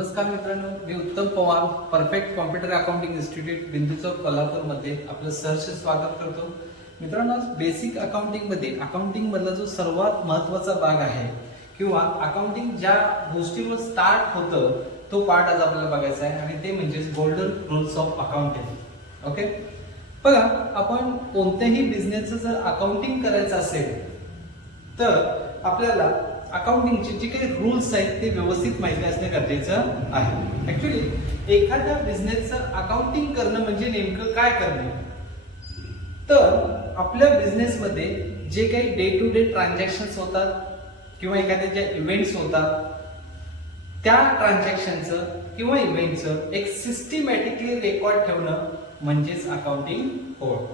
नमस्कार मित्रांनो, मी उत्तम Pawar, perfect computer accounting institute बिंदूचौक कोल्हापूरमध्ये आपलं सहर्ष स्वागत करतो. मित्रांनो, बेसिक अकाउंटिंगमध्ये अकाउंटिंग मधला जो सर्वात महत्त्वाचा भाग आहे किंवा अकाउंटिंग ज्या गोष्टीवर स्टार्ट होतं तो पार्ट आज आपल्याला बघायचा आहे आणि ते म्हणजे golden rules of accounting. Okay, बघा, आपण कोणत्याही बिझनेसचं जर अकाउंटिंग करायचं असेल तर आपल्याला अकाउंटिंगचे जे काही रूल्स आहेत ते व्यवस्थित माहिती असणे गरजेचं आहे. ऍक्च्युली एखाद्या बिझनेसचं अकाउंटिंग करणं म्हणजे नेमकं काय करणं, तर आपल्या बिझनेसमध्ये जे काही डे टू डे ट्रान्झॅक्शन्स होतात किंवा एखाद्या ज्या इव्हेंट्स होतात त्या ट्रान्झॅक्शनचं किंवा इव्हेंटचं एक सिस्टमॅटिकली रेकॉर्ड ठेवणं म्हणजेच अकाउंटिंग होय.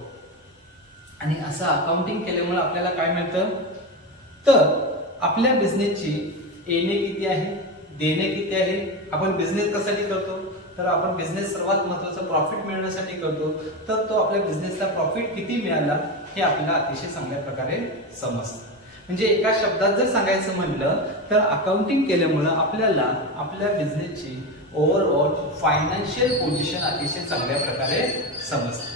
आणि असं अकाउंटिंग केल्यामुळे आपल्याला काय मिळतं, तर आपल्या बिझनेसची येणे किती आहे, देणे किती आहे. आपण बिझनेस कशासाठी करतो, तर आपण बिझनेस सर्वात महत्त्वाचा प्रॉफिट मिळवण्यासाठी करतो. तर तो आपल्या बिझनेसला प्रॉफिट किती मिळाला हे आपल्याला अतिशय चांगल्या प्रकारे समजतं. म्हणजे एका शब्दात जर सांगायचं म्हटलं तर अकाउंटिंग केल्यामुळं आपल्याला आपल्या बिझनेसची ओव्हरऑल फायनान्शियल पोझिशन अतिशय चांगल्या प्रकारे समजते.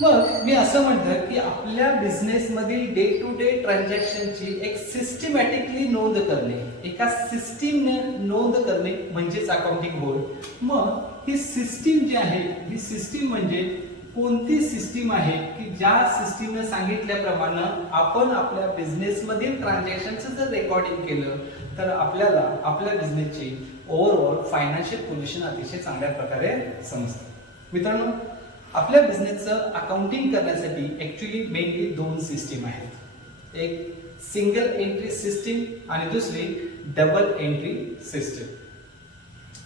मग मी असं म्हणतं की आपल्या बिझनेसमधील डे टू डे ट्रान्झॅक्शनची एक सिस्टमॅटिकली नोंद करणे, एका सिस्टीमने नोंद करणे म्हणजेच अकाउंटिंग होय. मग ही सिस्टीम जी आहे, ही सिस्टीम म्हणजे कोणती सिस्टीम आहे की ज्या सिस्टीमने सांगितल्याप्रमाणे आपण आपल्या बिझनेसमधील ट्रान्झॅक्शनचं जर रेकॉर्डिंग केलं तर आपल्याला आपल्या बिझनेसची ओव्हरऑल फायनान्शियल पोझिशन अतिशय चांगल्या प्रकारे समजते. मित्रांनो, आपल्या बिझनेसचं अकाउंटिंग करण्यासाठी ऍक्च्युली मेनली दोन सिस्टीम आहेत. एक सिंगल एंट्री सिस्टीम आणि दुसरी डबल एंट्री सिस्टीम.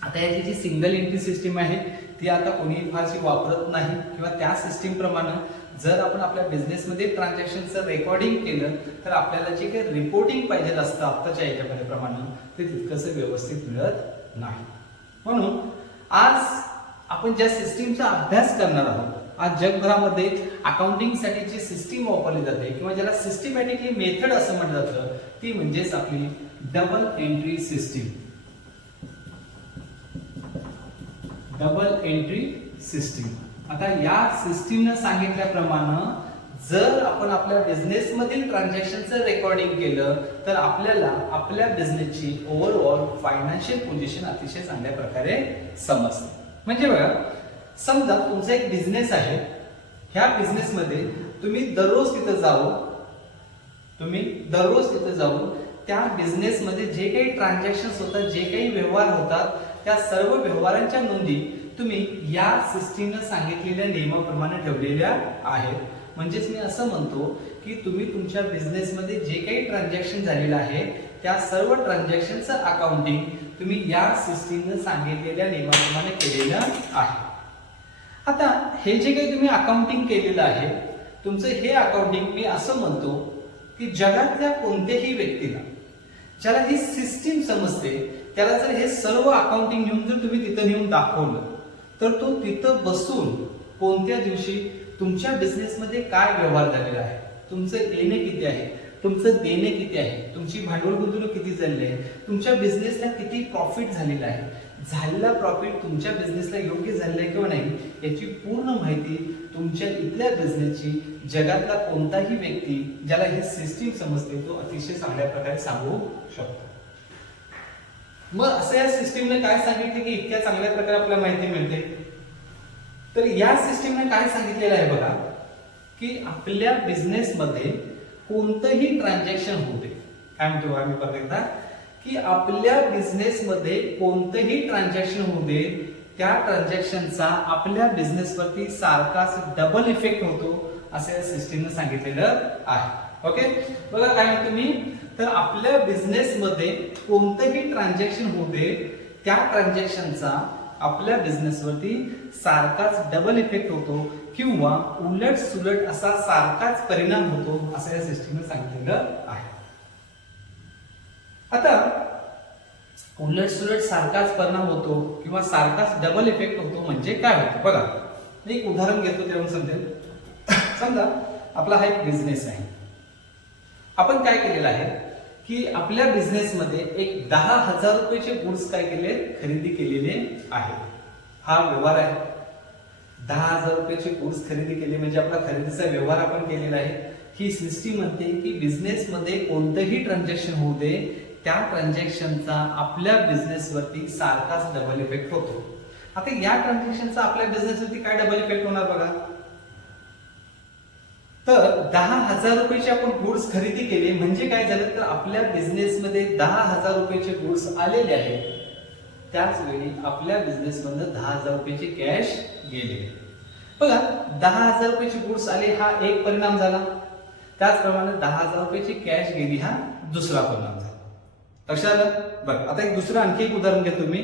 आता याची जी सिंगल एंट्री सिस्टीम आहे ती आता कोणी फारशी वापरत नाही किंवा त्या सिस्टीम प्रमाणे जर आपण आपल्या बिझनेसमध्ये ट्रान्झॅक्शनचं रेकॉर्डिंग केलं तर आपल्याला जे काही रिपोर्टिंग पाहिजे असतं आत्ताच्या याच्यामध्ये प्रमाणे ते तितकंसं व्यवस्थित मिळत नाही. म्हणून आज आपण ज्या सिस्टीमचा अभ्यास करणार आहोत, आज जगभरामध्ये अकाउंटिंग साठी जी सिस्टीम वापरली जाते किंवा ज्याला सिस्टमॅटिकली मेथड असं म्हटलं जातं ती म्हणजेच आपली double entry system. Double entry system. आता या सिस्टीमने सांगितल्याप्रमाणे जर आपण आपल्या बिझनेस मधील ट्रान्झॅक्शनचं रेकॉर्डिंग केलं तर आपल्याला आपल्या बिझनेसची ओव्हरऑल फायनान्शियल पोझिशन अतिशय चांगल्या प्रकारे समजते. म्हणजे बघा, समजा तुमचा एक बिझनेस आहे, ह्या बिझनेसमध्ये तुम्ही दररोज तिथं जाऊन त्या बिझनेसमध्ये जे काही ट्रान्झॅक्शन्स होतात, जे काही व्यवहार होतात त्या सर्व व्यवहारांच्या नोंदी तुम्ही या सिस्टीमने सांगितलेल्या नियमाप्रमाणे ठेवलेल्या आहेत. म्हणजेच मी असं म्हणतो की तुम्ही तुमच्या बिझनेसमध्ये जे काही ट्रान्झॅक्शन झालेलं आहे त्या सर्व ट्रान्झॅक्शनचं अकाउंटिंग तुम्ही या सिस्टीमने सांगितलेल्या नियमाप्रमाणे केलेलं आहे. आता हे जे काही तुम्ही अकाउंटिंग केलेलं आहे, तुमचं हे अकाउंटिंग मी असं म्हणतो की जगातल्या कोणत्याही व्यक्तीला ज्याला ही सिस्टीम समजते त्याला जर हे सर्व अकाउंटिंग घेऊन जर तुम्ही तिथं नेऊन दाखवलं तर तो तिथं बसून कोणत्या दिवशी तुमच्या बिझनेसमध्ये काय व्यवहार झालेला आहे, तुमचं येणे किती आहे, तुमचं देणे किती आहे, तुमची भांडवल गुंतवणूक किती झालेली आहे, तुमच्या बिझनेसला किती प्रॉफिट झालेला आहे, झालेला प्रॉफिट तुमच्या बिझनेसला योग्य झालेला आहे किंवा नाही याची पूर्ण माहिती तुमच्या इथल्या बिझनेसची जगातला कोणताही व्यक्ती ज्याला ही सिस्टीम समजते तो अतिशय चांगल्या प्रकारे सांगू शकतो. मग असं या सिस्टीमने काय सांगितले की इतक्या चांगल्या प्रकारे आपल्याला माहिती मिळते, तर या सिस्टीमने काय सांगितलेलं आहे बघा की आपल्या बिझनेसमध्ये कोणतंही ट्रान्झॅक्शन होते. काय म्हणतो आम्ही परत एकदा की आपल्या बिझनेसमध्ये कोणतंही ट्रान्झॅक्शन होऊ दे त्या ट्रान्झॅक्शनचा आपल्या बिझनेसवरती सारखाच डबल इफेक्ट होतो असं या सिस्टीमने सांगितलेलं आहे. ओके, बघा काय म्हणतो मी, तर आपल्या बिझनेसमध्ये कोणतंही ट्रान्झॅक्शन होऊ दे त्या ट्रान्झॅक्शनचा आपल्या बिझनेसवरती सारखाच डबल इफेक्ट होतो किंवा उलट सुलट असा सारखाच परिणाम होतो असं या सिस्टीमने सांगितलेलं आहे. आता उलट सुलट सारखाच परिणाम होतो किंवा सारखाच डबल इफेक्ट होतो म्हणजे काय होतं बघा. मी एक उदाहरण घेतो त्यावरून समजेल. समजा आपला हा एक बिझनेस आहे, आपण काय केलेलं आहे की आपल्या बिझनेसमध्ये एक 10,000 रुपयाचे गुड्स काय केले, खरेदी केलेले आहे. हा व्यवहार आहे. 10,000 रुपयाचे गुड्स खरेदी केले म्हणजे आपला खरेदीचा व्यवहार आपण केलेला आहे. ही सिस्टीम म्हणते की बिझनेसमध्ये कोणतंही ट्रान्झॅक्शन होऊ दे, त्या ट्रान्झॅक्शनचा आपल्या बिझनेसवरती सारखाच डबल इफेक्ट होतो. आता या ट्रान्झॅक्शनचा आपल्या बिझनेसवरती काय डबल इफेक्ट होणार बघा. तर 10,000 रुपयाचे आपण गुड्स खरेदी केले म्हणजे काय झालं, तर आपल्या बिझनेसमध्ये 10,000 रुपयाचे गुड्स आलेले आहेत. त्याच वेळी आपल्या बिझनेसमधून 10,000 रुपयाचे कॅश गेले. बघा 10,000 रुपयाचे गुड्स आले हा एक परिणाम झाला. त्याचप्रमाणे 10,000 रुपयाची कॅश गेली हा दुसरा परिणाम झाला. लक्षात आलं. बघा आता एक दुसरं आणखी एक उदाहरण घ्या तुम्ही.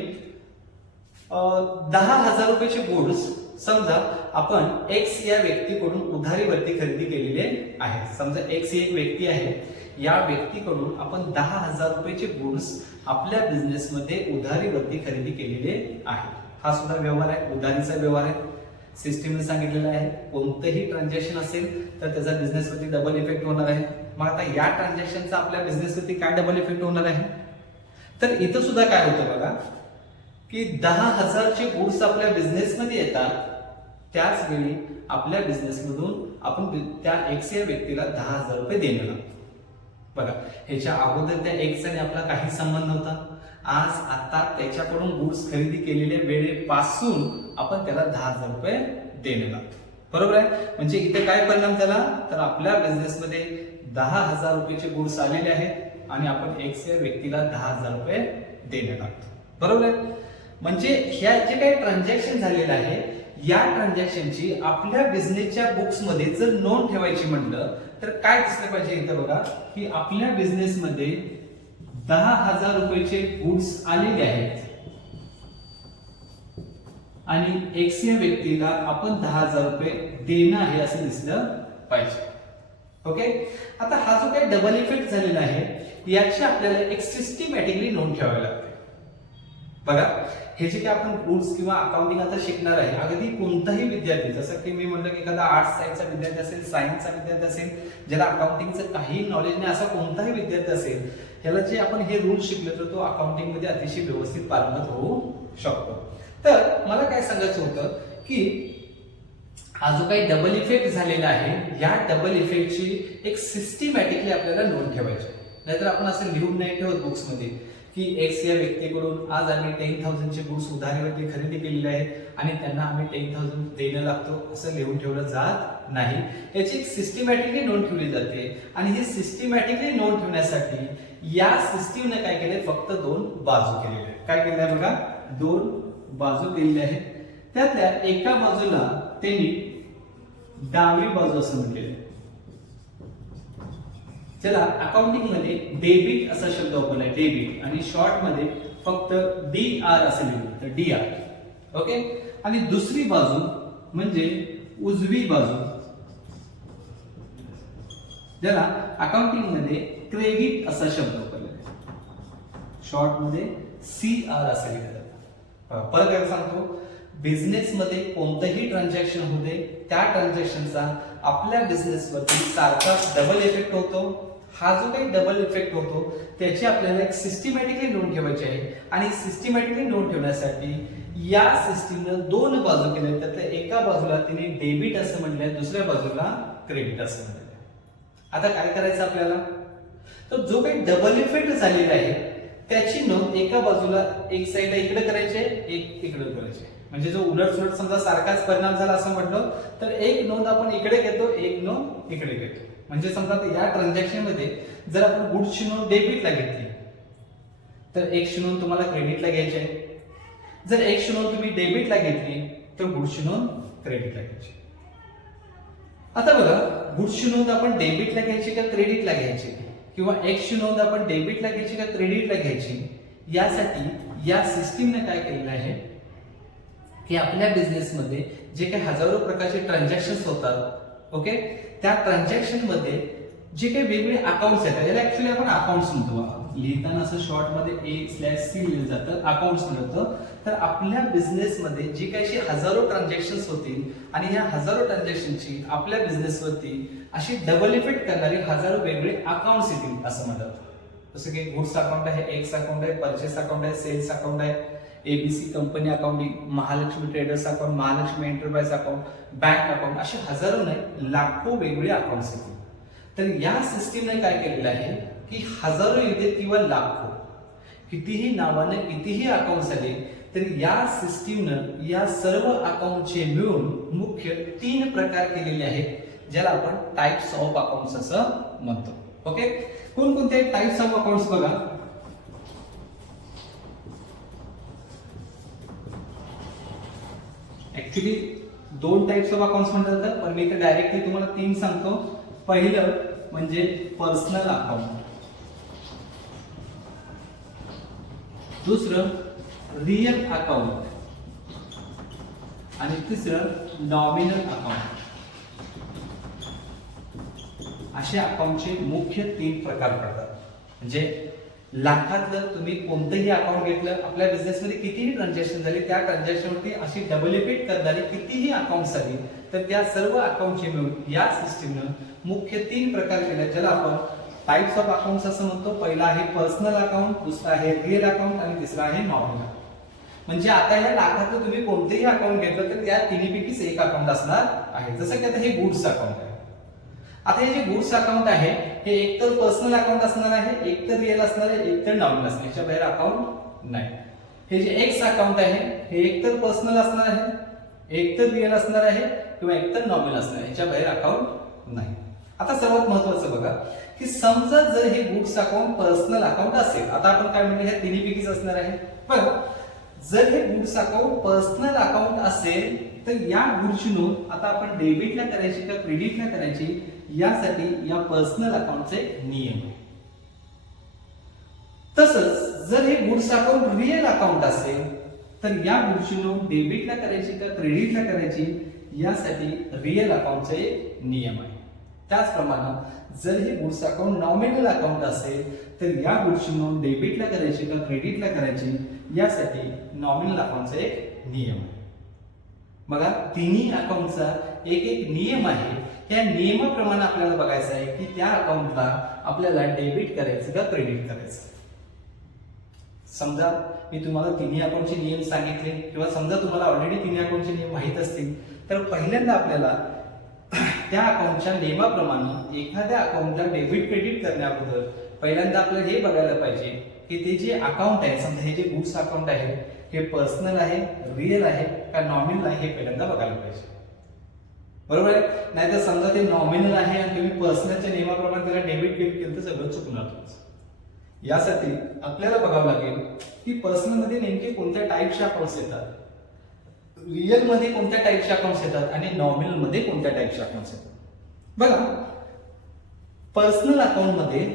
10,000 रुपयाचे गुड्स समजा आपण एक्स या व्यक्तीकडून उधारीवरती खरेदी केलेले आहे. समजा एक्स ही एक व्यक्ती आहे. या व्यक्तीकडून आपण 10,000 रुपयाचे गुड्स आपल्या बिझनेसमध्ये उधारीवरती खरेदी केलेले आहे. हा सुद्धा व्यवहार आहे, उधारीचा व्यवहार आहे. सिस्टीमने सांगितलेलं आहे कोणतंही ट्रान्झॅक्शन असेल तर त्याचा बिझनेसवरती डबल इफेक्ट होणार आहे. मग आता या ट्रान्झॅक्शनचा आपल्या बिझनेसवरती काय डबल इफेक्ट होणार आहे, तर इथं सुद्धा काय होतं बघा की 10,000 चे गुड्स आपल्या बिझनेसमध्ये येतात. त्याच वेळी आपल्या बिझनेसमधून आपण त्या एक्स या व्यक्तीला 10,000 रुपये देणं लागतो. बघा ह्याच्या अगोदर त्या एक्स आणि आपला काही संबंध नव्हता. आज आता त्याच्याकडून गुड्स खरेदी केलेल्या वेळेपासून आपण त्याला 10,000 रुपये देणं लागतो. बरोबर आहे. म्हणजे इथे काय परिणाम झाला, तर आपल्या बिझनेसमध्ये 10,000 रुपयाचे गुड्स आलेले आहेत आणि आपण एक्स या व्यक्तीला 10,000 रुपये देणं लागतो. बरोबर आहे. म्हणजे ह्या जे काही ट्रान्झॅक्शन झालेलं आहे या ट्रान्झॅक्शनची आपल्या बिझनेसच्या बुक्स मध्ये जर नोंद ठेवायची म्हटलं तर काय दिसलं पाहिजे. इथं बघा की आपल्या बिझनेसमध्ये 10,000 रुपयाचे गुड्स आलेले आहेत आणि एक्स या व्यक्तीला आपण 10,000 रुपये देणं आहे असं दिसलं पाहिजे. ओके. आता हा जो काही डबल इफेक्ट झालेला आहे याची आपल्याला एक सिस्टमॅटिकली नोंद ठेवावी लागते. बघा हे जे काही आपण गुड्स किंवा अकाउंटिंग आता शिकणार आहे, अगदी कोणताही विद्यार्थी, जसं की मी म्हटलं की एखादा आर्ट्स सायन्सचा विद्यार्थी असेल, सायन्सचा विद्यार्थी असेल, ज्याला अकाउंटिंगचं काही नॉलेज नाही असा कोणताही विद्यार्थी असेल, ह्याला जे आपण हे रूल शिकले तर तो अकाउंटिंग मध्ये अतिशय व्यवस्थित पारंगत होऊ शकतो. तर मला काय सांगायचं होतं की हा जो काही डबल इफेक्ट झालेला आहे या डबल इफेक्टची एक सिस्टमॅटिकली आपल्याला नोंद ठेवायची. नाहीतर आपण असं लिहून नाही ठेवत बुक्स मध्ये की एक्स या व्यक्तीकडून आज आम्ही 10,000 चे गुड्स उधारीवरती खरेदी केलेले आहेत आणि त्यांना आम्ही 10,000 देणं लागतो असं लिहून ठेवलं जात नाही. याची एक सिस्टमॅटिकली नोंद ठेवली जाते आणि ही सिस्टमॅटिकली नोंद ठेवण्यासाठी या सिस्टीमने काय केले, फक्त 2 बाजू केलेल्या आहेत. काय केलं आहे बघा, 2 बाजू केलेल्या आहेत. त्यातल्या एका बाजूला त्यांनी डावी बाजू असं म्हटलेलं, चला अकाउंटिंग मध्ये डेबिट असा शब्द वापरलाय, डेबिट, आणि शॉर्ट मध्ये फक्त DR असं लिहिलं तर DR. ओके. आणि दुसरी बाजू म्हणजे उजवी बाजू, ज्याला अकाउंटिंग मध्ये क्रेडिट असा शब्द वापरलाय, शॉर्ट मध्ये CR असं लिहिलं जातं. परत एकदा सांगतो, बिझनेस मध्ये कोणतंही ट्रान्झॅक्शन होऊ दे त्या ट्रान्झॅक्शनचा आपल्या बिझनेसवरती सारखाच डबल इफेक्ट होतो. हा जो काही डबल इफेक्ट होतो त्याची आपल्याला एक सिस्टमॅटिकली नोंद ठेवायची आहे आणि सिस्टमॅटिकली नोंद ठेवण्यासाठी या सिस्टीमनं 2 बाजू केल्या. त्यातल्या एका बाजूला तिने डेबिट असं म्हटलंय, दुसऱ्या बाजूला क्रेडिट असं म्हटलंय. आता काय करायचं आपल्याला, तर जो काही डबल इफेक्ट झालेला आहे त्याची नोंद एका बाजूला, एक साईडला इकडे करायची, एक इकडे करायची. म्हणजे जो उलट सुलट समजा सारखाच परिणाम झाला असं म्हटलं तर एक नोंद आपण इकडे घेतो, एक नोंद इकडे घेतो. म्हणजे समजा या ट्रान्झॅक्शन मध्ये जर आपण गुड्सची नोंद डेबिटला घेतली तर एक्सची नोंद तुम्हाला क्रेडिटला घ्यायची आहे. जर एक्सची नोंद तुम्ही डेबिटला घेतली तर गुड्सची नोंद क्रेडिटला घ्यायची. आता बघा, गुड्सची नोंद आपण डेबिटला घ्यायची का क्रेडिटला घ्यायची, किंवा एक्सची नोंद आपण डेबिटला घ्यायची का क्रेडिटला घ्यायची, यासाठी या सिस्टीमने काय केलेलं आहे की आपल्या बिझनेसमध्ये जे काही हजारो प्रकारचे ट्रान्झॅक्शन्स होतात, ओके, त्या ट्रान्झॅक्शन मध्ये जे काही वेगवेगळे अकाउंट्स आहेत, याला ऍक्च्युअली आपण अकाउंट्स म्हणतो. लिहिताना असं शॉर्ट मध्ये A/C लिहिलं जातं, अकाउंट्स म्हणतो. तर आपल्या बिझनेसमध्ये जे काही हजारो ट्रान्झॅक्शन्स होतील आणि या हजारो ट्रान्झॅक्शनची आपल्या बिझनेसवरती अशी डबल इफेक्ट करणारी हजारो वेगवेगळे अकाउंट्स येतील असं म्हणतात. जसं की गुड्स अकाउंट आहे, एक्स अकाउंट आहे, परचेस अकाउंट आहे, सेल्स अकाउंट आहे, ABC company accounting, Mahalakshmi traders account, Mahalakshmi enterprise account, bank account, असे हजारो नाही लाखो वेगवेगळे अकाउंट्स आहेत. तर या सिस्टीमने काय केलेलं आहे की हजारो येते किंवा लाखो कितीही नावाने कितीही अकाउंट्स आले तर या सिस्टीमनं या सर्व अकाउंटचे मिळून मुख्य 3 प्रकार केलेले आहेत ज्याला आपण टाइप्स ऑफ अकाउंट्स असं म्हणतो. ओके, कोणकोणते टाइप्स ऑफ अकाउंट्स बघा. ऍक्च्युली 2 टाइप्स ऑफ अकाउंट्स म्हणतात पण मी इथे डायरेक्टली तुम्हाला 3 सांगतो. पहिलं म्हणजे पर्सनल अकाउंट, दुसरं रियल अकाउंट आणि तिसरं नॉमिनल अकाउंट. असे अकाउंटचे मुख्य 3 प्रकार पडतात. म्हणजे लाखातलं तुम्ही कोणतंही अकाउंट घेतलं, आपल्या बिझनेसमध्ये कितीही ट्रान्झॅक्शन झाली त्या ट्रान्झॅक्शनवरती अशी डबल इफेक्ट करणारी कितीही अकाउंट्स आली तर त्या सर्व अकाउंटचे मिळून या सिस्टीमनं मुख्य 3 प्रकार केले ज्याला आपण टाइप्स ऑफ अकाउंट्स असं म्हणतो. पहिला आहे पर्सनल अकाउंट, दुसरा आहे रिअल अकाउंट आणि तिसरा आहे नॉमिनल. म्हणजे आता या लाखातलं तुम्ही कोणतेही अकाउंट घेतलं तर त्या तिन्हीपैकीच एक अकाउंट असणार आहे. जसं की आता हे गुड्स अकाउंट आहे. आता हे जे गुड्स अकाउंट आहे हे एक तर पर्सनल अकाउंट असणार आहे, एक तर रिअल असणार आहे, एक तर नॉमिनल असणार, याच्या बाहेर अकाउंट नाही. हे जे एक्स अकाउंट आहे हे एक तर पर्सनल असणार आहे, एक तर रिअल असणार आहे किंवा एक तर नॉमिनल असणार आहे, याच्या बाहेर अकाउंट नाही. आता सर्वात महत्वाचं बघा की समजा जर हे गुड्स अकाउंट पर्सनल अकाउंट असेल, आता आपण काय म्हणतो हे तिन्हीपैकीच असणार आहे. बघा, जर हे गुड्स अकाउंट पर्सनल अकाउंट असेल तर या गुड्सची नोंद आता आपण डेबिटला करायची का क्रेडिटला करायची यासाठी या पर्सनल अकाउंटचे नियम आहे. तसंच जर हे गुड्स अकाउंट रिअल अकाउंट असेल तर या गुड्सची नोंद डेबिटला करायची का क्रेडिटला करायची यासाठी रिअल अकाउंटचे नियम आहे. त्याचप्रमाणे जर हे गुड्स अकाउंट नॉमिनल अकाउंट असेल तर या गुड्सची नोंद डेबिटला करायची का क्रेडिटला करायची यासाठी नॉमिनल अकाउंटचा एक नियम आहे. बघा, तिन्ही अकाउंटचा एक एक नियम आहे. या नियमाप्रमाणे आपल्याला बघायचं आहे की त्या अकाउंटला आपल्याला डेबिट करायचं का क्रेडिट करायचं. समजा मी तुम्हाला तिन्ही अकाउंटचे नियम सांगितले किंवा समजा तुम्हाला ऑलरेडी तिन्ही अकाउंटचे नियम माहीत असतील तर पहिल्यांदा आपल्याला त्या अकाउंटच्या नियमाप्रमाणे एखाद्या अकाउंटला डेबिट क्रेडिट करण्याबद्दल पहिल्यांदा आपल्याला हे बघायला पाहिजे की ते जे अकाउंट आहे, समजा हे जे गुड्स अकाउंट आहे हे पर्सनल आहे, रिअल आहे का नॉमिनल आहे हे पहिल्यांदा बघायला पाहिजे. बरोबर आहे. नाहीतर समजा ते नॉमिनल आहे आणि तुम्ही पर्सनलच्या नियमाप्रमाणे त्याला डेबिट क्रेडिट केलं तर सगळं चुकणार तुमचं. यासाठी आपल्याला बघावं लागेल की पर्सनल मध्ये नेमके कोणत्या टाईपचे अकाउंट्स येतात, रिअल मध्ये कोणत्या टाईपचे अकाउंट्स येतात आणि नॉमिनल मध्ये कोणत्या टाईपचे अकाउंट्स येतात. बघा, पर्सनल अकाउंट मध्ये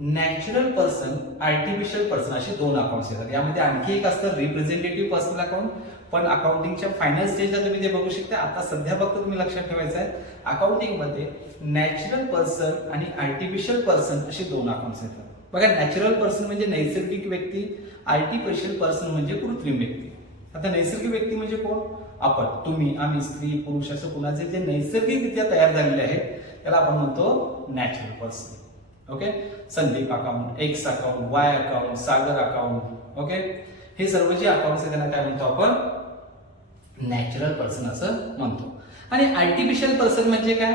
नॅचरल पर्सन, आर्टिफिशियल पर्सन असे 2 अकाउंट्स येतात. यामध्ये आणखी एक असतं रिप्रेझेंटेटिव्ह पर्सनल अकाउंट, पण अकाउंटिंगच्या फायनल स्टेजला तुम्ही ते बघू शकता. आता सध्या फक्त तुम्ही लक्षात ठेवायचं आहे अकाउंटिंग मध्ये नॅचरल पर्सन आणि आर्टिफिशियल पर्सन असे 2 अकाउंट्स येतात. बघा, नॅचरल पर्सन म्हणजे नैसर्गिक व्यक्ती, आर्टिफिशियल पर्सन म्हणजे कृत्रिम व्यक्ती. आता नैसर्गिक व्यक्ती म्हणजे कोण? आपण, तुम्ही, आम्ही, स्त्री, पुरुष असं कुणाचे जे नैसर्गिकरित्या तयार झालेले आहेत त्याला आपण म्हणतो natural person. Okay, Sandeep account, X account, Y account, Sagar account. Okay, हे सर्व जे अकाउंट्स आहेत त्यांना काय म्हणतो आपण? नॅचरल पर्सन असं म्हणतो. आणि आर्टिफिशियल पर्सन म्हणजे काय?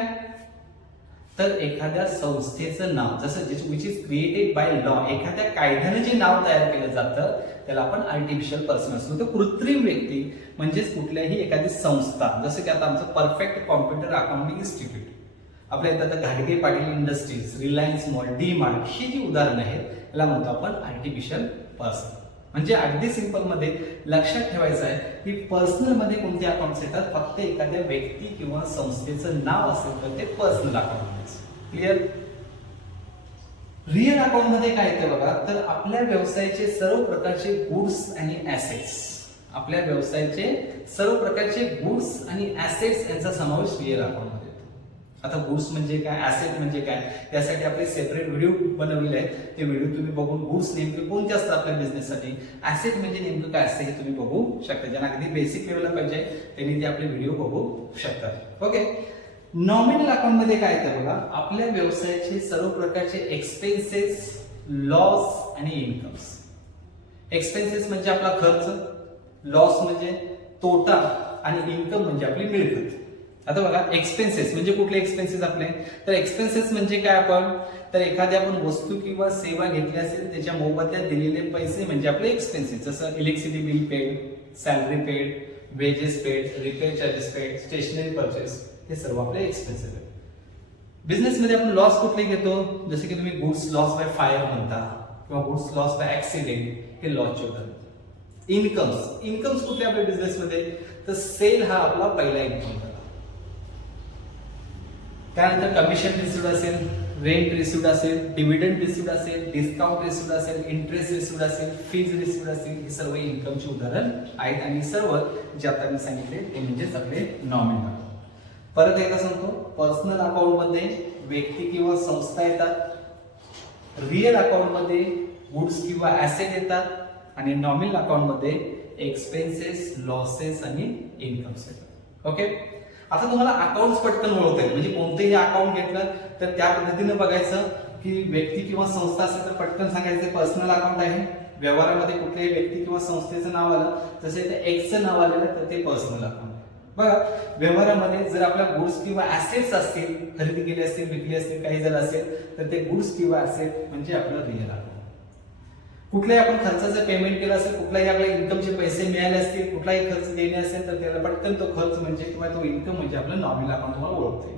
तर एखाद्या संस्थेचं नाव, जसं which is created by law, एखाद्या कायद्याने जे नाव तयार केलं जातं त्याला आपण आर्टिफिशियल पर्सन असं म्हणतो. कृत्रिम व्यक्ती म्हणजेच कुठल्याही एखादी संस्था, जसं की आता आमचं परफेक्ट कॉम्प्युटर अकाउंटिंग इन्स्टिट्यूट, आपल्या इथं आता घाडगे Patil industries, Reliance mall, D Mart ही जी उदाहरणं आहेत त्याला म्हणतो आपण आर्टिफिशियल पर्सन. म्हणजे अगदी सिंपल मध्ये लक्षात ठेवायचं आहे की पर्सनल मध्ये कोणते अकाउंट्स येतात, फक्त एखाद्या व्यक्ती किंवा संस्थेचं नाव असेल तर ते personal account. Clear? Real account मध्ये काय येतं बघा, तर आपल्या व्यवसायाचे सर्व प्रकारचे गुड्स आणि ऍसेट्स, आपल्या व्यवसायाचे सर्व प्रकारचे गुड्स आणि ऍसेट्स यांचा समावेश रिअल अकाउंट मध्ये. आता गुड्स म्हणजे काय, ऍसेट म्हणजे काय, यासाठी आपले सेपरेट व्हिडिओ बनवलेले आहेत. ते व्हिडिओ तुम्ही बघून गुड्स नेमके कोणते असतात आपल्या बिझनेससाठी, ऍसेट म्हणजे नेमकं काय असतं हे तुम्ही बघू शकता. ज्यांना अगदी बेसिक लेवलला पाहिजे त्यांनी ते आपले व्हिडिओ बघू शकतात. ओके, नॉमिनल अकाउंट मध्ये काय येतं बघा, आपल्या व्यवसायाचे सर्व प्रकारचे एक्सपेन्सेस लॉस आणि इन्कम्स. एक्सपेन्सेस म्हणजे आपला खर्च, लॉस म्हणजे तोटा आणि इन्कम म्हणजे आपली मिळकत. आता बघा एक्सपेन्सेस म्हणजे कुठले एक्सपेन्सेस आपले, तर एक्सपेन्सेस म्हणजे काय आपण, तर एखादी आपण वस्तू किंवा सेवा घेतली असेल त्याच्या मोबदल्यात दिलेले पैसे म्हणजे आपले एक्सपेन्सेस. जसं electricity bill paid, salary paid, wages paid, repair charges paid, stationery purchase, हे सर्व आपले एक्सपेन्सेस आहेत. बिझनेस मध्ये आपण लॉस कुठले घेतो, जसे की तुम्ही गुड्स लॉस बाय फायर म्हणता किंवा गुड्स लॉस बाय ऍक्सिडेंट, हे लॉसचे उदाहरण. इन्कम्स कुठले आपल्या बिझनेस मध्ये, तर सेल हा आपला पहिला इन्कम झाला. त्यानंतर कमिशन रिसिव्ड असेल, रेंट रिसिव्ड असेल, डिव्हिडंड रिसिव्ड असेल, डिस्काउंट रिसिव्ड असेल, इंटरेस्ट रिसिव्ड असेल, फीज रिसिव्ड असेल, हे सर्व इन्कमचे उदाहरण आहेत. आणि सर्व जे आता मी सांगितले ते म्हणजेच आपले नॉमिनल. परत एकदा सांगतो, पर्सनल अकाउंट मध्ये व्यक्ती किंवा संस्था येतात, रिअल अकाउंट मध्ये गुड्स किंवा ऍसेट येतात, आणि नॉमिनल अकाउंट मध्ये एक्सपेन्सेस, लॉसेस आणि इन्कम्स येतात. ओके, आता तुम्हाला अकाउंट्स पटकन ओळखता येईल. म्हणजे कोणतेही अकाउंट घेतलं तर त्या पद्धतीने बघायचं की व्यक्ती किंवा संस्था असेल तर पटकन सांगायचं पर्सनल अकाउंट आहे. व्यवहारामध्ये कुठल्याही व्यक्ती किंवा संस्थेचं नाव आलं, तसे ते एक्सचं नाव आलेलं तर ते पर्सनल अकाउंट. बघा, व्यवहारामध्ये जर आपल्या गुड्स किंवा ऍसेट्स असतील, खरेदी केली असतील, विकली असतील, काही झालं असेल तर ते गुड्स किंवा ऍसेट म्हणजे आपलं रिअल अकाउंट. कुठलाही आपण खर्चाचं पेमेंट केलं असेल, कुठलाही आपल्या इन्कमचे पैसे मिळाले असतील, कुठलाही खर्च देणे असेल तर त्याला पटकन तो खर्च म्हणजे किंवा तो इन्कम म्हणजे आपलं नॉमिनल अकाउंट तुम्हाला ओळखते.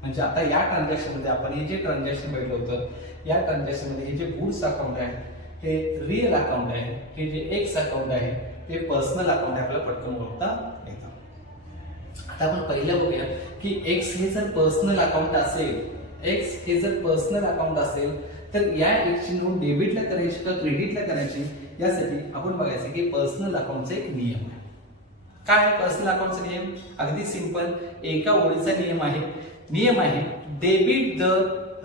म्हणजे आता या ट्रान्झॅक्शन मध्ये आपण हे जे ट्रान्झॅक्शन बघितलं होतं, या ट्रान्झॅक्शन मध्ये हे जे गुड्स अकाउंट आहे हे रिअल अकाउंट आहे, हे जे एक्स अकाउंट आहे ते पर्सनल अकाउंट आहे, आपल्याला पटकन ओळखता येतं. आता आपण पहिलं बघूया की एक्स हे जर पर्सनल अकाउंट असेल, एक्स हे जर पर्सनल अकाउंट असेल तर या एक्सची नोंद डेबिटला करायची का क्रेडिटला करायची, यासाठी आपण बघायचं की पर्सनल अकाउंटचा एक नियम आहे. काय आहे पर्सनल अकाउंटचा नियम? अगदी सिंपल, एका ओळीचा नियम आहे debit the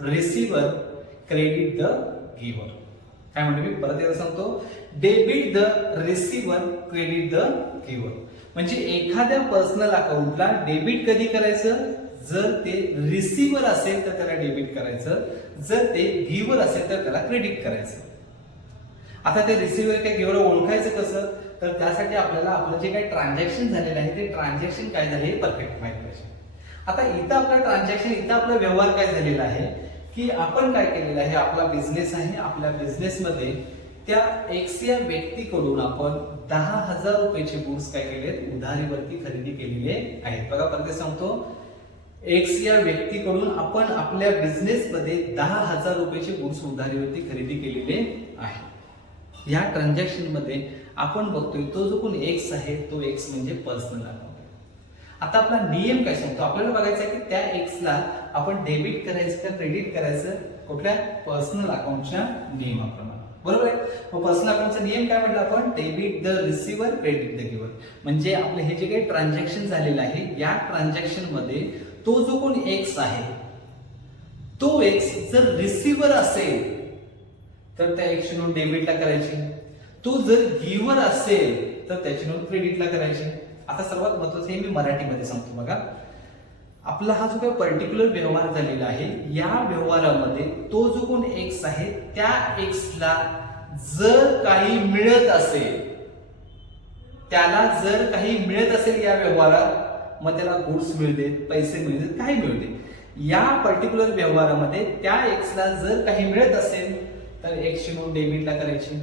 receiver, credit the giver. काय म्हणतो मी परत एकदा सांगतो, debit the receiver, credit the giver. म्हणजे एखाद्या पर्सनल अकाउंटला डेबिट कधी करायचं, जर ते रिसिव्हर असेल तर त्याला डेबिट करायचं, जर ते गिव्हर असेल तर त्याला क्रेडिट करायचं. आता ते रिसिव्हर काय गिव्हर ओळखायचं कसं, तर त्यासाठी आपल्याला आपलं जे काही ट्रान्झॅक्शन झालेलं आहे ते ट्रान्झॅक्शन काय झाले हे परफेक्ट माहिती पाहिजे. आता इथं आपलं ट्रान्झॅक्शन, इथं आपला व्यवहार काय झालेला आहे की आपण काय केलेलं आहे, आपला बिझनेस आहे, आपल्या बिझनेसमध्ये त्या एक्स या व्यक्तीकडून आपण 10,000 रुपयाचे गुड्स काय केलेत, उधारीवरती खरेदी केलेले आहेत. बघा परत सांगतो, एक्स या व्यक्तीकडून आपण आपल्या बिझनेसमध्ये 10,000 रुपयाचे गुड्स उधारीवरती खरेदी केलेले आहे. या ट्रान्झॅक्शन मध्ये आपण बघतोय तो जो कोण एक्स आहे तो एक्स म्हणजे पर्सनल अकाउंट. आता आपला नियम काय सांगतो, आपल्याला बघायचं आहे की त्या एक्सला आपण डेबिट करायचं का क्रेडिट करायचं, कुठल्या पर्सनल अकाउंटच्या नियमाप्रमाणे. बरोबर आहे. मग पर्सनल अकाउंटचा नियम काय म्हटलं आपण, debit the receiver, credit the giver. म्हणजे आपलं हे जे काही ट्रान्झॅक्शन झालेलं आहे या ट्रान्झॅक्शन मध्ये तो जो कोण एक्स आहे तो एक्स जर रिसिव्हर असेल तर त्या एक्सची नोंद डेबिटला करायची, तो जर गिव्हर असेल तर त्याची नोंद क्रेडिटला करायची. आता सर्वात महत्त्वाचं हे मी मराठीमध्ये सांगतो. बघा, आपला हा जो काही पर्टिक्युलर व्यवहार झालेला आहे या व्यवहारामध्ये तो जो कोण एक्स आहे त्या एक्सला जर काही मिळत असेल, त्याला जर काही मिळत असेल या व्यवहारात, मग त्याला गुड्स मिळते, पैसे मिळते, काही मिळते. या पर्टिक्युलर व्यवहारामध्ये त्या एक्सला जर काही मिळत असेल तर एक्सची नोंद डेबिटला करायची.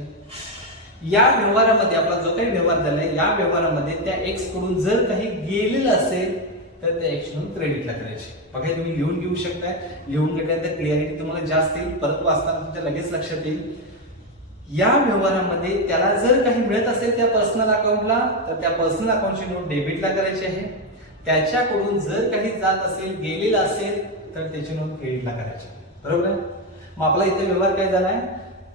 या व्यवहारामध्ये आपला जो काही व्यवहार झालाय या व्यवहारामध्ये त्या एक्स कडून जर काही गेलेलं असेल तर त्या एक्सची नोंद क्रेडिटला करायची. बघा, तुम्ही लिहून घेऊ शकताय, लिहून घेतल्यानंतर क्लिअरिटी तुम्हाला जास्त येईल, परत वाचताना तुमच्या लगेच लक्षात येईल. या व्यवहारामध्ये त्याला जर काही मिळत असेल त्या पर्सनल अकाउंटला तर त्या पर्सनल अकाउंटची नोंद डेबिटला करायची आहे. त्याच्याकडून जर काही जात असेल, गेलेला असेल तर त्याची नोंद क्रेडिटला करायची. बरोबर आहे. मग आपला इथे व्यवहार काय झालाय,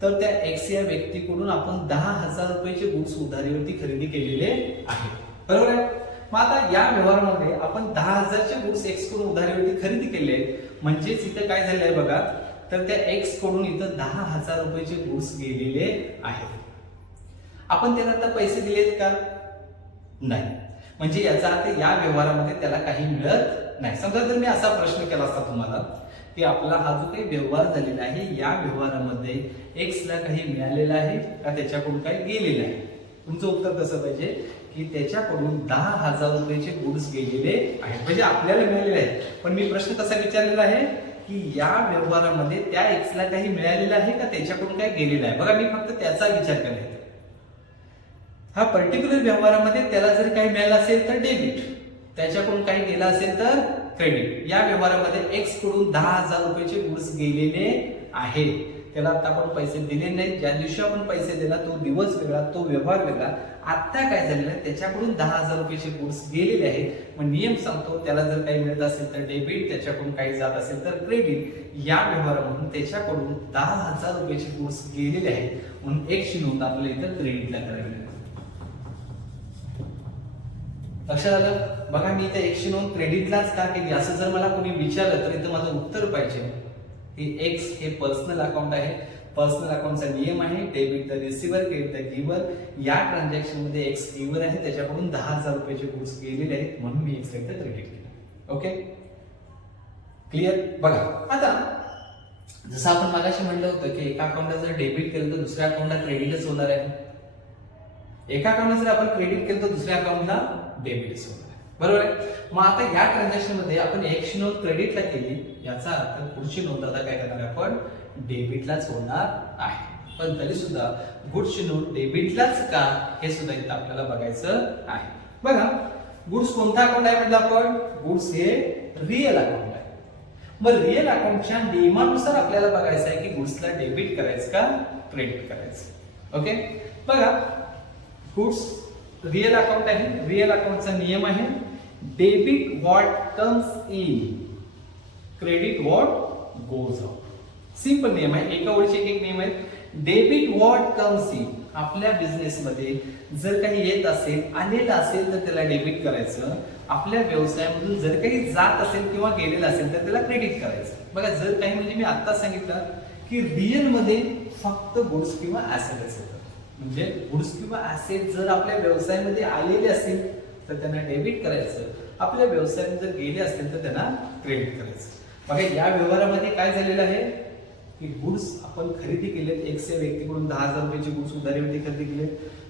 तर त्या एक्स या व्यक्तीकडून आपण 10,000 रुपयाचे गुड्स उधारीवरती खरेदी केलेले आहे. बरोबर आहे. मग आता या व्यवहारामध्ये आपण 10,000चे गुड्स एक्स कडून उधारीवरती खरेदी केले, म्हणजेच इथं काय झालंय आहे बघा, तर त्या एक्स कडून इथं 10,000 रुपयाचे गुड्स गेलेले आहेत. आपण त्याला आता पैसे दिलेत का? नाही. म्हणजे याचा अर्थ या व्यवहारामध्ये त्याला काही मिळत नाही. समजा जर मी असा प्रश्न केला असता तुम्हाला की आपला हा जो काही व्यवहार झालेला आहे या व्यवहारामध्ये एक्स ला काही मिळालेलं आहे का त्याच्याकडून काही गेलेलं आहे. तुमचं उत्तर कसं पाहिजे की त्याच्याकडून 10,000 रुपयाचे गुड्स गेलेले आहेत म्हणजे आपल्याला मिळालेले आहेत. पण मी प्रश्न कसा विचारलेला आहे की या व्यवहारामध्ये त्या एक्स ला काही मिळालेलं आहे का त्याच्याकडून काही गेलेलं आहे. बघा मी फक्त त्याचा विचार केला. हा पर्टिक्युलर व्यवहारामध्ये त्याला जर काही मिळालं असेल तर डेबिट, त्याच्याकडून काही गेलं असेल तर क्रेडिट. या व्यवहारामध्ये एक्स कडून 10,000 रुपयाचे गुड्स गेलेले आहेत. त्याला आता आपण पैसे दिले नाही. ज्या दिवशी आपण पैसे दिला तो दिवस वेगळा, तो व्यवहार वेगळा. आता काय झालेलं आहे त्याच्याकडून 10,000 रुपयाचे गुड्स गेलेले आहेत. मग नियम सांगतो त्याला जर काही मिळत असेल तर डेबिट, त्याच्याकडून काही जात असेल तर क्रेडिट. या व्यवहारामधून त्याच्याकडून 10,000 रुपयाचे गुड्स गेलेले आहेत म्हणून एक्स ची नोंद आपल्याला इथं क्रेडिटला करावी लागेल. लक्षात आलं. बघा मी इथे एक्स ची नोंद क्रेडिटलाच का केली असं जर मला कोणी विचारलं तर इथं माझं उत्तर पाहिजे की एक्स हे पर्सनल अकाउंट आहे. पर्सनल अकाउंटचा नियम आहे debit the receiver credit the giver. या ट्रान्झॅक्शन मध्ये एक्स गिव्हर आहे त्याच्याकडून 10,000 रुपयाचे गुड्स गेलेले आहेत म्हणून मी एक्स इथं क्रेडिट केलं. Okay clear. बघा आता जसं आपण मागाशी म्हणलं होतं की एका अकाउंटला जर डेबिट केलं तर दुसऱ्या अकाउंटला क्रेडिटच होणार आहे. एका अकाउंटला जर आपण क्रेडिट केलं तर दुसऱ्या अकाउंटला डेबिटच होणार आहे. बरोबर आहे. मग आता या ट्रान्झॅक्शन मध्ये आपण एक्स नोंद क्रेडिटला केली याचा अर्थ पुढची नोंद आता काय करणार आपण डेबिटलाच होणार आहे. पण तरी सुद्धा गुड्सची नोंद डेबिटलाच का हे सुद्धा इथं आपल्याला बघायचं आहे. बघा गुड्स कोणता अकाउंट आहे म्हटलं आपण गुड्स हे रिअल अकाउंट आहे. मग रिअल अकाउंटच्या नियमानुसार आपल्याला बघायचं आहे की गुड्सला डेबिट करायचं का क्रेडिट करायचं. ओके बघा गुड्स रिअल अकाउंट आहे. रिअल अकाउंटचा नियम आहे debit what comes in credit what goes out. Simple नियम आहे. एका ओळीचे एक नियम आहे. डेबिट व्हॉट कम्स इन आपल्या बिझनेस मध्ये जर काही येत असेल आलेलं असेल तर त्याला डेबिट करायचं. आपल्या व्यवसायामधून जर काही जात असेल किंवा गेलेलं असेल तर त्याला क्रेडिट करायचं. बघा जर काही म्हणजे मी आता सांगितलं की रिअल मध्ये फक्त गुड्स किंवा ऍसेट असेल म्हणजे गुड्स किंवा ऍसेट जर आपल्या व्यवसायामध्ये आलेले असेल तर त्यांना डेबिट करायचं. आपल्या व्यवसायात जर गेले असतील तर त्यांना क्रेडिट करायचं. बघा या व्यवहारामध्ये काय झालेलं आहे की गुड्स आपण खरेदी केलेत. एक्स या व्यक्तीकडून 10,000 रुपयाचे गुड्स उधारीमध्ये खरेदी केले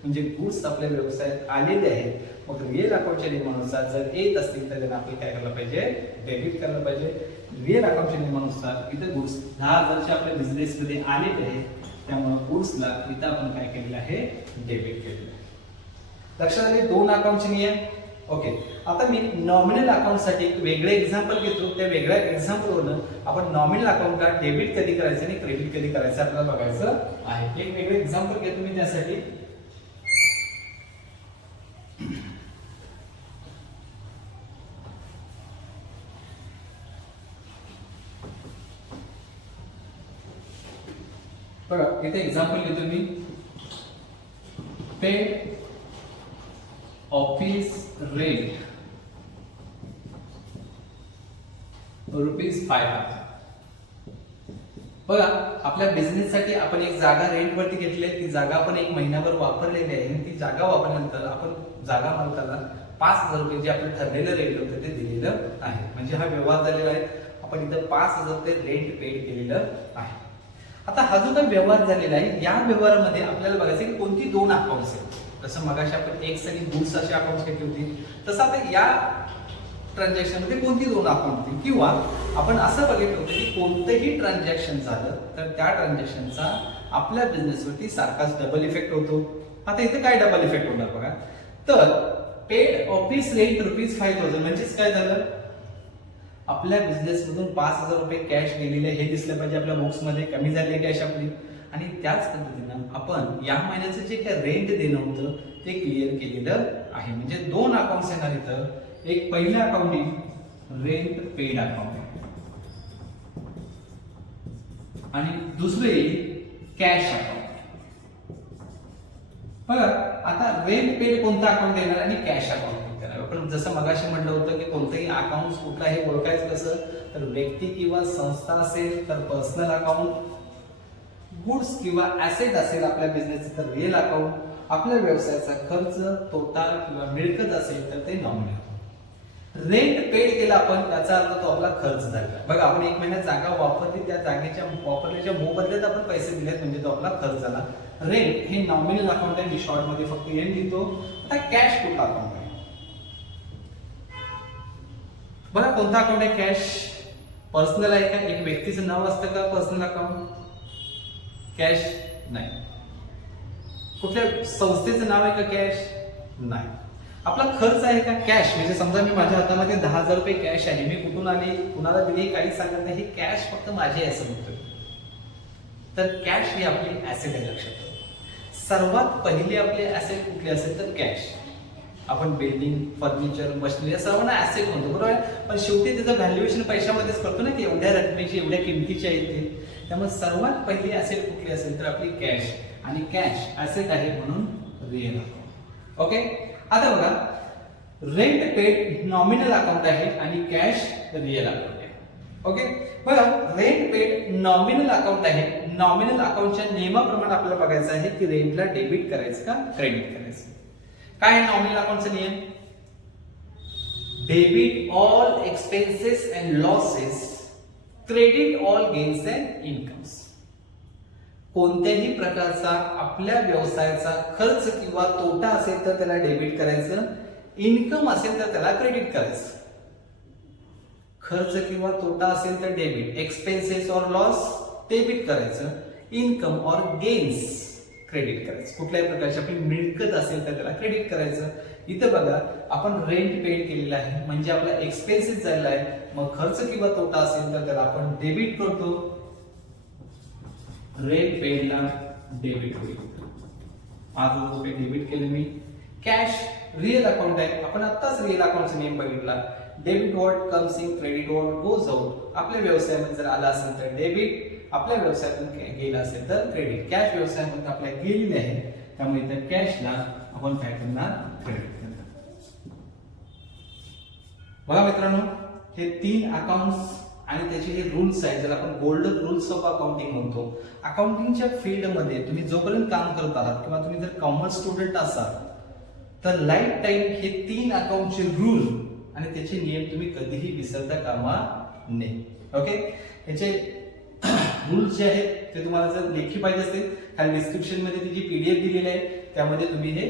म्हणजे गुड्स आपल्या व्यवसायात आलेले आहेत. मग रिअल अकाउंटच्या नियमानुसार जर येत असतील तर त्यांना आपण काय करायला पाहिजे डेबिट करायला पाहिजे. रिअल अकाउंटच्या नियमानुसार इथे गुड्स 10,000च्या आपल्या बिझनेस मध्ये आलेले आहेत त्यामुळे गुड्सला इथं आपण काय केलेलं आहे डेबिट केलेलं आहे. लक्षात आले दोन अकाउंटचे नियम. ओके आता मी नॉमिनल अकाउंट साठी एक वेगळे एक्झाम्पल घेतो. त्या वेगळ्या एक्झाम्पल वरून आपण नॉमिनल अकाउंटला डेबिट कधी करायचं आणि क्रेडिट कधी करायचं आपल्याला बघायचं आहे. एक वेगळे एक्झाम्पल घेतो मी त्यासाठी. बघा इथे एक्झाम्पल घेतो मी. पे ऑफिस रेंट ₹5,000. बघा आपल्या बिझनेस साठी आपण एक जागा रेंट वरती घेतली आहे. ती जागा आपण एक महिनाभर वापरलेली आहे आणि ती जागा वापरल्यानंतर आपण जागा मालकाला 5,000 रुपये जे आपलं ठरलेलं रेंट होतं ते दिलेलं आहे. म्हणजे हा व्यवहार झालेला आहे. आपण इथं 5,000 रुपये रेंट पेड केलेलं आहे. आता हा जो काही व्यवहार झालेला आहे या व्यवहारामध्ये आपल्याला बघायचं की कोणती दोन अकाउंट्स आहेत. जसं मगाशी आपण एक्स आणि गुड्स असे अकाउंट घेतले होते तसं आता या ट्रान्झॅक्शन मध्ये कोणती दोन अकाउंट होती किंवा आपण असं बघितलं होतं की कोणतंही ट्रान्झॅक्शन झालं तर त्या ट्रान्झॅक्शनचा आपल्या बिझनेसवरती सारखाच डबल इफेक्ट होतो. आता इथे काय डबल इफेक्ट होणार बघा. तर पेड ऑफिस रेंट ₹5,000 म्हणजेच काय झालं आपल्या बिझनेस मधून 5,000 रुपये कॅश गेलेले हे दिसलं पाहिजे आपल्या बुक्स मध्ये. कमी झाली कॅश आपली आणि त्याच पद्धतीनं आपण या महिन्याचं जे काही रेंट देणं होतं ते क्लिअर केलेलं आहे. म्हणजे दोन अकाउंट्स येणार इथं. एक पहिलं अकाउंट रेंट पेड अकाउंट आणि दुसरे कॅश अकाउंट. बघा आता रेंट पेड कोणता अकाउंट येणार आणि कॅश अकाउंट येणार. आपण जसं मगाशी म्हटलं होतं की कोणतंही अकाउंट कुठला हे ओळखायचं कसं तर व्यक्ती किंवा संस्था असेल तर पर्सनल अकाउंट, गुड्स किंवा ऍसेट असेल आपल्या बिझनेसचं तर रिअल अकाउंट, आपल्या व्यवसायाचा खर्च तोटा किंवा मिळकत असेल तर ते नॉमिनल. रेंट पेड केला आपण, याचा अर्थ तो आपला खर्च झाला. बघा आपण 1 महिन्यात जागा वापरली, त्या जागेच्या वापरल्याच्या मोबदल्यात आपण पैसे दिलेत म्हणजे तो आपला खर्च झाला. रेंट हे नॉमिनल अकाउंट आहे, मी शॉर्ट मध्ये फक्त एन लिहितो. आता कॅश कुठला अकाउंट आहे? बघा कोणता अकाउंट आहे कॅश? पर्सनल आहे का? एक व्यक्तीचं नाव असतं का पर्सनल अकाउंट? कॅश नाही. कुठल्या संस्थेचं नाव आहे का कॅश? नाही. आपला खर्च आहे का कॅश? म्हणजे समजा मी माझ्या हातामध्ये 10,000 रुपये कॅश आहे, मी कुठून आली, कुणाला दिली, काही सांगत नाही, ही कॅश फक्त माझी आहे असं म्हणतोय. तर कॅश ही आपली ऍसेट आहे, लक्षात ठेवा. सर्वात पहिली आपली ऍसेट कुठली असेल तर कॅश. आपण बिल्डिंग, फर्निचर, मशिनरी या सर्वांना ऍसेट म्हणतो, बरोबर आहे. पण शेवटी त्याचं व्हॅल्युएशन पैशामध्येच करतो ना, की एवढ्या रकमेची, एवढ्या किमतीची आहे ते. त्यामुळे सर्वात पहिली ऍसेट कुठली असेल तर आपली कॅश, आणि कॅश ऍसेट आहे म्हणून रिअल अकाउंट. ओके. आता बघा रेंट पेड नॉमिनल अकाउंट आहे आणि कॅश रिअल अकाउंट आहे. ओके. बघा रेंट पेड नॉमिनल अकाउंट आहे. नॉमिनल अकाउंटच्या नियमाप्रमाणे आपल्याला बघायचं आहे की रेंटला डेबिट करायचं का क्रेडिट करायचं. काय आहे नॉमिनल अकाउंटचा नियम? Debit all expenses and losses, credit all gains and incomes. कोणत्याही प्रकारचा आपल्या व्यवसायाचा खर्च किंवा तोटा असेल तर त्याला डेबिट करायचं, इन्कम असेल तर त्याला क्रेडिट करायचं. खर्च किंवा तोटा असेल तर डेबिट, एक्सपेन्सेस और लॉस डेबिट करायचं, इन्कम और गेन्स क्रेडिट करायचं. कुठल्याही प्रकारची आपली मिळकत असेल तर त्याला क्रेडिट करायचं. इथं बघा आपण रेंट पेड केलेला आहे म्हणजे आपला एक्सपेन्सेस झालेला आहे, मग खर्च किंवा तोटा असेल तर त्याला आपण डेबिट करतो. रेंट पेडला डेबिट होईल. 5,000 रुपये डेबिट केले मी. कॅश रिअल अकाउंट आहे, आपण आत्ताच रिअल अकाउंटचा नियम बघितला. Debit what comes in, credit what goes out. आपल्या व्यवसायामध्ये जर आला असेल तर डेबिट, आपल्या व्यवसायातून गेला असेल तर क्रेडिट. कॅश व्यवसायामध्ये आपल्या गेलेली आहे त्यामुळे इथे कॅशला आपण काय करणार? क्रेडिट करणार. बघा मित्रांनो, हे 3 अकाउंट्स आणि त्याचे हे रूल्स आहेत, ज्याला आपण गोल्डन रूल्स ऑफ अकाउंटिंग म्हणतो. अकाउंटिंगच्या फील्डमध्ये तुम्ही जोपर्यंत काम करत आहात किंवा तुम्ही जर कॉमर्स स्टुडंट असाल तर लाईफ टाईम हे 3 अकाउंटचे रूल आणि त्याचे नियम तुम्ही कधीही विसरता कामा नये. ओके. याचे रूल्स जे आहेत ते तुम्हाला जर लेखी पाहिजे असतील खाली डिस्क्रिप्शन मध्ये त्याची पीडीएफ दिलेली आहे, त्यामध्ये तुम्ही हे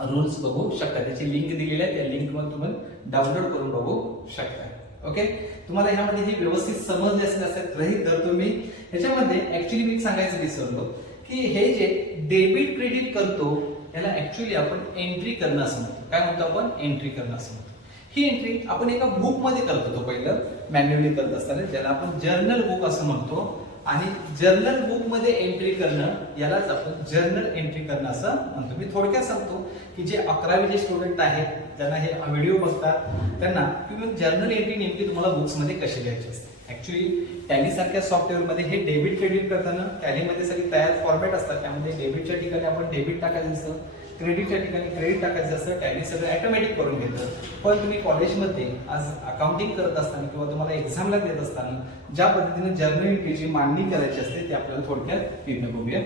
रूल्स बघू शकता. त्याची लिंक दिलेली आहे, त्या लिंक मध्ये तुम्ही डाउनलोड करून बघू शकता. ओके. तुम्हाला ह्यामध्ये हे व्यवस्थित समजले असेल गृहीत धरतो मी. ह्याच्यामध्ये ऍक्च्युली मी सांगायचं विसरलो की हे जे डेबिट क्रेडिट करतो याला ऍक्च्युली आपण एंट्री करणं असं म्हणतो. काय म्हणतो आपण? एंट्री करणं असं म्हणतो. ही एंट्री आपण एका बुक मध्ये करत होतो पहिलं मॅन्युअली करत असताना, ज्याला आपण जर्नल बुक असं म्हणतो. आणि जर्नल बुक मध्ये एंट्री करणं यालाच आपण जर्नल एंट्री करणं असं म्हणतो. मी थोडक्यात सांगतो की जे 11वी जे स्टुडंट आहेत त्यांना हे व्हिडिओ बघतात त्यांना की जर्नल एंट्री नेमकी तुम्हाला बुक्स मध्ये कशी लिहायची असते. ऍक्च्युली टॅली सारख्या सॉफ्टवेअर मध्ये हे डेबिट क्रेडिट करताना टॅलीमध्ये सगळी तयार फॉर्मॅट असतात, त्यामध्ये डेबिटच्या ठिकाणी आपण डेबिट टाकायचं असतं, क्रेडिटच्या ठिकाणी क्रेडिट टाकायचं असतं. टॅली सगळं ऑटोमॅटिक करून घेतं. पण तुम्ही कॉलेजमध्ये आज अकाउंटिंग करत असताना किंवा तुम्हाला एक्झामला देत असताना ज्या पद्धतीने जर्नल एंट्रीची मांडणी करायची असते ते आपल्याला थोडक्यात इथं बघूया.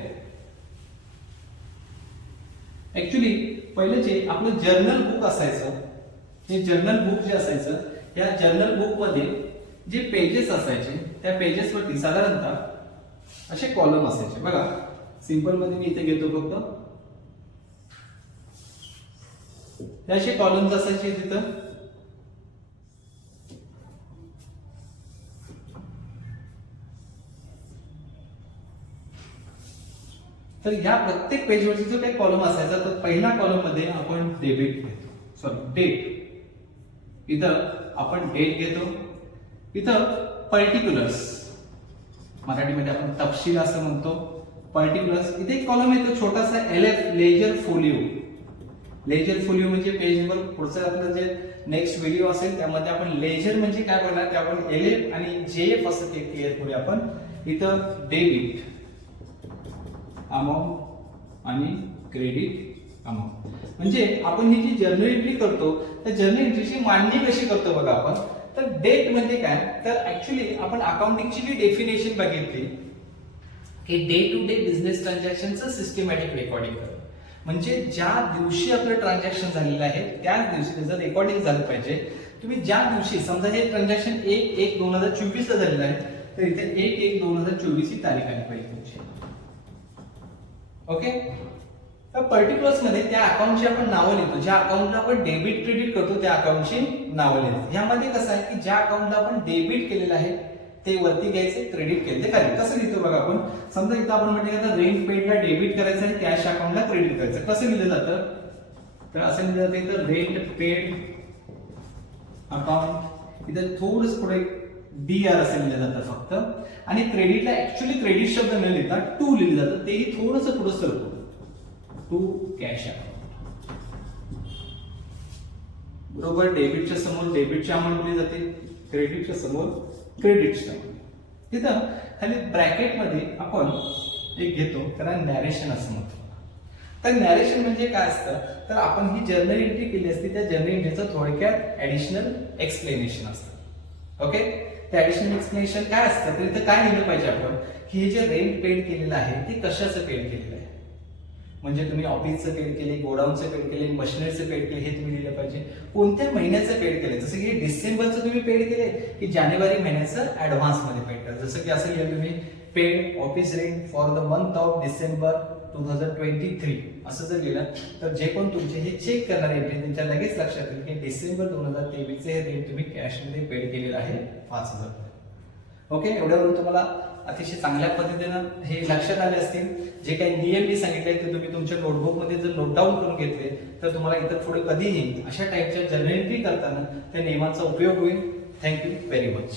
ऍक्च्युली पहिले जे आपलं जर्नल बुक असायचं, हे जर्नल बुक जे असायचं या जर्नल बुक मध्ये जे पेजेस असायचे त्या पेजेस वरती साधारणतः असे कॉलम असायचे. बघा सिंपल मध्ये मी इथे घेतो फक्त असे कॉलम्स असायचे तिथं. तर या प्रत्येक पेजवरती जो काही कॉलम असायचा तर पहिल्या कॉलम मध्ये आपण डेबिट घेतो, सॉरी डेट. इथं आपण डेट घेतो. इथं पर्टिक्युलर्स, मराठीमध्ये आपण तपशील असं म्हणतो. पर्टिक्युलर्स इथे एक कॉलम येतो छोटासा LF, ledger folio. Ledger folio म्हणजे पेजवर पुढचं आपलं जे नेक्स्ट व्हिडिओ असेल त्यामध्ये आपण लेजर म्हणजे काय बघणार ते आपण LF आणि JF असं ते क्लिअर करूया. आपण इथं डेबिट अमाऊंट आणि क्रेडिट अमाऊंट म्हणजे आपण ही जी जर्नल एंट्री करतो त्या जर्नल एंट्रीची मांडणी कशी करतो बघा आपण. तर डेट म्हणजे काय, तर ऍक्च्युली आपण अकाउंटिंगची जी डेफिनेशन बघितली की डे टू डे बिझनेस ट्रान्झॅक्शनचं सिस्टमॅटिक रेकॉर्डिंग करतो. म्हणजे ज्या दिवशी आपलं ट्रान्झॅक्शन झालेलं आहे त्याच दिवशी त्याचं रेकॉर्डिंग झालं पाहिजे. तुम्ही ज्या दिवशी समजा हे ट्रान्झॅक्शन 1/1/2024 ला झालेलं आहे तर इथे 1/1/2024 ही तारीख आली पाहिजे तुमची. ओके. तर पर्टिक्युलर्स मध्ये त्या अकाउंटची आपण नावं लिहितो, ज्या अकाउंटला आपण डेबिट क्रेडिट करतो त्या अकाउंटची नावं लिहितो. यामध्ये कसं आहे की ज्या अकाउंटला आपण डेबिट केलेलं आहे ते वरती घ्यायचे, क्रेडिट केले ते खाली. कसं लिहितो बघा आपण. समजा इथं आपण म्हटलं की रेंट पेडला डेबिट करायचं आणि कॅश अकाउंटला क्रेडिट करायचं. कसं लिहिलं जातं तर असं लिहिलं जातं इथं रेंट पेड अकाउंट, इथं थोडंसं पुढे DR असं लिहिलं जातं फक्त. आणि क्रेडिटला ऍक्च्युअली क्रेडिट शब्द न लिहिता टू लिहिलं जातं, तेही थोडंसं पुढे सरकतो, टू कॅश अकाउंट. बरोबर. डेबिटच्या समोर डेबिटची अमाऊंट लिहिली जाते, क्रेडिटच्या समोर क्रेडिटची अमाऊंट. तिथं खाली ब्रॅकेट मध्ये आपण एक घेतो त्याला नॅरेशन असं म्हणतो. तर नॅरेशन म्हणजे काय असतं तर आपण ही जर्नल एंट्री केली असती, त्या जर्नल एंट्रीचं थोडक्यात ऍडिशनल एक्सप्लेनेशन असतं. ओके. ते ऍडिशनल एक्सप्लेनेशन काय असतं तर इथं काय लिहिलं पाहिजे आपण की हे जे रेंट पेड केलेलं आहे ते कशाचं पेड केलेलं आहे. म्हणजे तुम्ही ऑफिसचं पेड केले, गोडाऊनचं पेड केले, मशिनरीचं पेड केले, हे तुम्ही लिहिलं पाहिजे. कोणत्या महिन्याचं पेड केले, जसं की डिसेंबरचं तुम्ही पेड केले की जानेवारी महिन्याचं ऍडव्हान्स मध्ये पेड करा. जसं की असं लिहिलं तुम्ही paid office rent for the month of December 2023 असं जर लिहिलं तर जे कोण तुमचे हे चेक करणारे एंट्री त्यांच्या लगेच लक्षात येईल की डिसेंबर 2023 चे हे रेंट तुम्ही कॅशमध्ये पेड केलेलं आहे 5,000. ओके. एवढ्यावरून तुम्हाला अतिशय चांगल्या पद्धतीनं हे लक्षात आले असतील. जे काही नियम मी सांगितले ते तुम्ही तुमच्या नोटबुकमध्ये जर नोट डाऊन करून घेतले तर तुम्हाला इतर पुढे कधीही अशा टाईपच्या जर्नल एंट्री करताना त्या नियमांचा उपयोग होईल. Thank you very much.